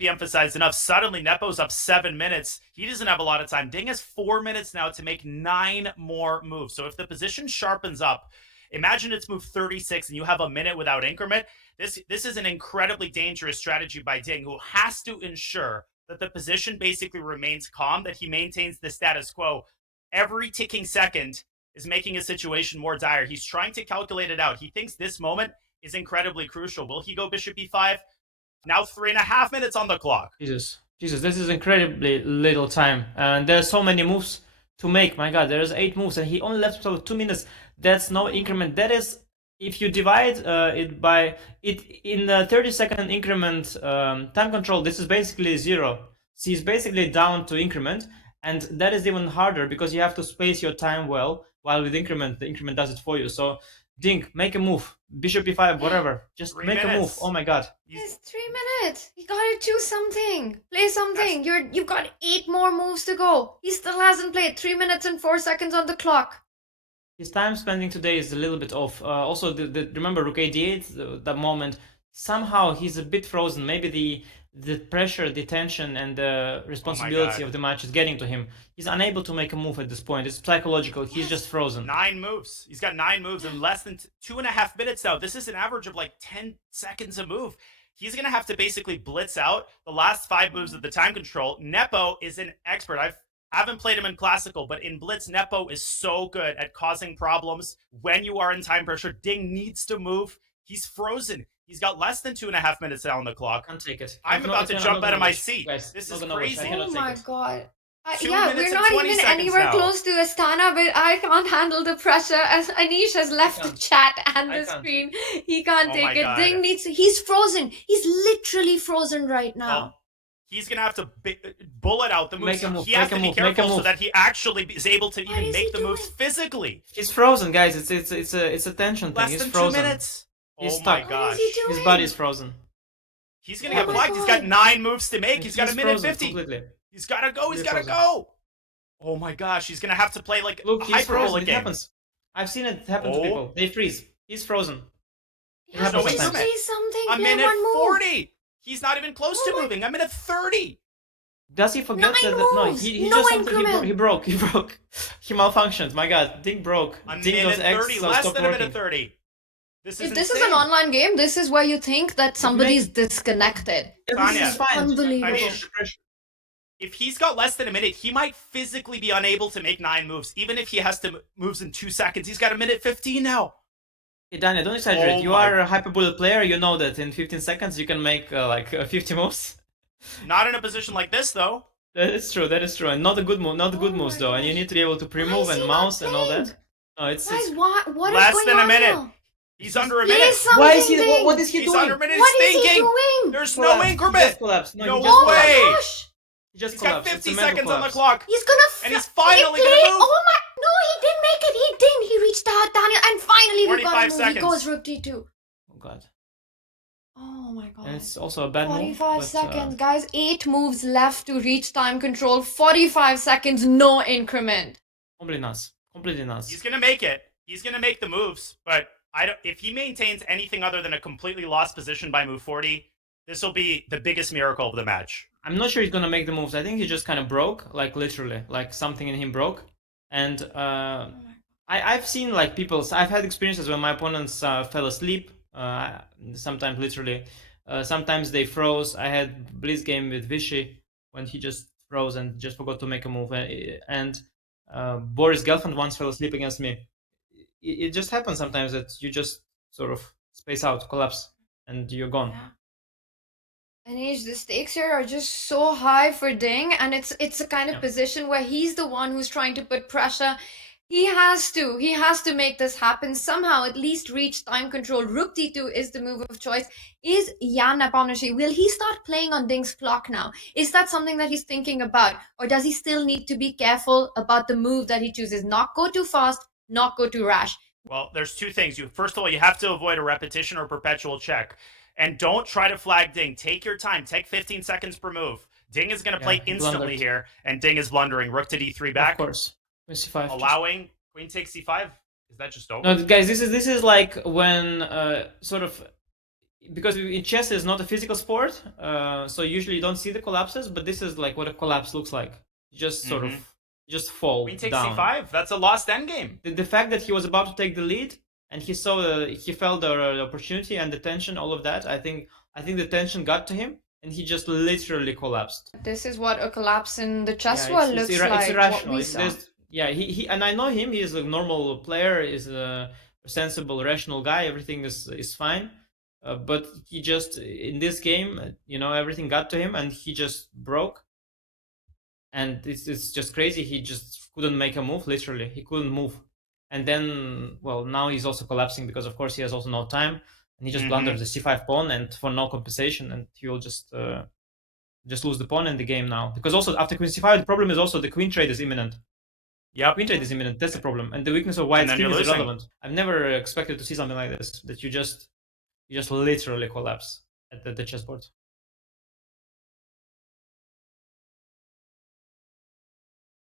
be emphasized enough. Suddenly, Nepo's up 7 minutes. He doesn't have a lot of time. Ding has 4 minutes now to make 9 more moves. So if the position sharpens up, imagine it's move 36 and you have a minute without increment. This is an incredibly dangerous strategy by Ding, who has to ensure that the position basically remains calm, that he maintains the status quo. Every ticking second is making a situation more dire. He's trying to calculate it out. He thinks this moment is incredibly crucial. Will he go bishop e5? Now 3.5 minutes on the clock. Jesus, this is incredibly little time, and there's so many moves to make. My God, there's 8 moves, and he only left for 2 minutes. That's no increment. That is, if you divide it by it in the 30-second increment time control, this is basically 0. So he's basically down to increment, and that is even harder because you have to space your time well. While with increment, the increment does it for you. So Ding, make a move. Bishop e5, whatever. Just make a move. Oh my God. It's 3 minutes. You gotta choose something. Play something. You've got 8 more moves to go. He still hasn't played. 3 minutes and 4 seconds on the clock. His time spending today is a little bit off. Also, remember rook a8, the moment. Somehow he's a bit frozen. Maybe the pressure, the tension, and the responsibility of the match is getting to him. He's unable to make a move at this point. It's psychological. He's just frozen. 9 moves. He's got 9 moves in less than 2.5 minutes now. This is an average of like 10 seconds a move. He's going to have to basically blitz out the last 5 moves of the time control. Nepo is an expert. I haven't played him in Classical, but in Blitz, Nepo is so good at causing problems when you are in time pressure. Ding needs to move. He's frozen. He's got less than 2.5 minutes now on the clock. Can't take it. I'm about to jump out of my seat. Guys, this is crazy. Oh my God. 2 yeah, minutes we're and not 20 even seconds anywhere now. close to Astana, but I can't handle the pressure. As Anish has left the chat and the screen, he can't take it. Ding needs. He's frozen. He's literally frozen right now. Well, he's gonna have to bullet out the moves. He has Make to a be move, careful so that he actually is able to even make the moves physically. He's frozen, guys. It's a tension thing. Less He's than frozen. 2 minutes. He's Oh stuck. my gosh. His body's frozen. He's gonna get flagged. He's got 9 moves to make. He's got a minute 50. Completely. He's gotta go. He's gotta go. Oh my gosh. He's gonna have to play like Look, he's hyperbolic frozen. It game. happens. I've seen it happen to people. They freeze. He's frozen. He has to say something. A minute 40. He's not even close to moving. A minute 30. Does he forget that? No, he just he broke. He malfunctioned. My God, Ding broke. Ding goes 30. Less than a minute 30. If this is an online game, this is where you think that somebody's disconnected. Tanya, this is unbelievable. I mean, if he's got less than a minute, he might physically be unable to make 9 moves. Even if he has to moves in 2 seconds, he's got a minute 15 now. Hey, Daniel, don't exaggerate. You are a hyperbullet player. You know that in 15 seconds you can make like 50 moves. Not in a position like this, though. That is true. That is true. And not a good move. Not the good moves though. And you need to be able to pre-move and mouse and all that. No, it's what less is than a minute. Now? He's under a minute. Why is he? What is he doing? He's under a minute. What He's is thinking. he doing? There's no increment. He just collapsed. No, no he just way. Collapsed. He's got 50 seconds on the clock. He's gonna. And he's finally gonna move. Oh my! No, he didn't make it. He didn't. He reached out, Daniel, and finally we got a move. Seconds. He goes rook d2. Oh God. Oh my God. And it's also a bad 45 move. seconds, guys. 8 moves left to reach time control. 45 seconds, no increment. Completely nuts. Completely nuts. He's gonna make it. He's gonna make the moves, but I don't. If he maintains anything other than a completely lost position by move 40, this will be the biggest miracle of the match. I'm not sure he's gonna make the moves. I think he just kind of broke, like literally, like something in him broke. And I've seen like I've had experiences when my opponents fell asleep. Sometimes literally, sometimes they froze. I had Blitz game with Vichy when he just froze and just forgot to make a move. And Boris Gelfand once fell asleep against me. It just happens sometimes that you just sort of space out, collapse, and you're gone. Yeah. Anish, the stakes here are just so high for Ding, and it's a kind of position where he's the one who's trying to put pressure. He has to make this happen somehow, at least reach time control. Rook d2 is the move of choice. Is Jan Nepomniachtchi, will he start playing on Ding's clock now? Is that something that he's thinking about? Or does he still need to be careful about the move that he chooses? Not go too fast, not go too rash. Well, there's 2 things. First of all, you have to avoid a repetition or perpetual check. And don't try to flag Ding. Take your time. Take 15 seconds per move. Ding is going to play instantly here, and Ding is blundering. Rook to d3 back. Of course. C5. Allowing queen takes c5. Is that just over? No, guys, this is like when sort of because in chess is not a physical sport, so usually you don't see the collapses, but this is like what a collapse looks like. You just sort of just fall Queen takes down. c5. That's a lost endgame. The fact that he was about to take the lead and he saw he felt the opportunity and the tension, all of that. I think the tension got to him, and he just literally collapsed. This is what a collapse in the chess Yeah, world looks like. It's irrational. What we saw. Yeah, he and I know him. He's a normal player. He's a sensible, rational guy. Everything is fine. But he just in this game, you know, everything got to him, and he just broke. And it's just crazy. He just couldn't make a move. Literally, he couldn't move. And then, well, now he's also collapsing because, of course, he has also no time, and he just blunders the c5 pawn, and for no compensation, and he will just lose the pawn in the game now. Because also after queen c5, the problem is also the queen trade is imminent. Yeah, queen trade is imminent. That's the problem, and the weakness of white's king is losing. irrelevant. I've never expected to see something like this. That you just literally collapse at the chessboard.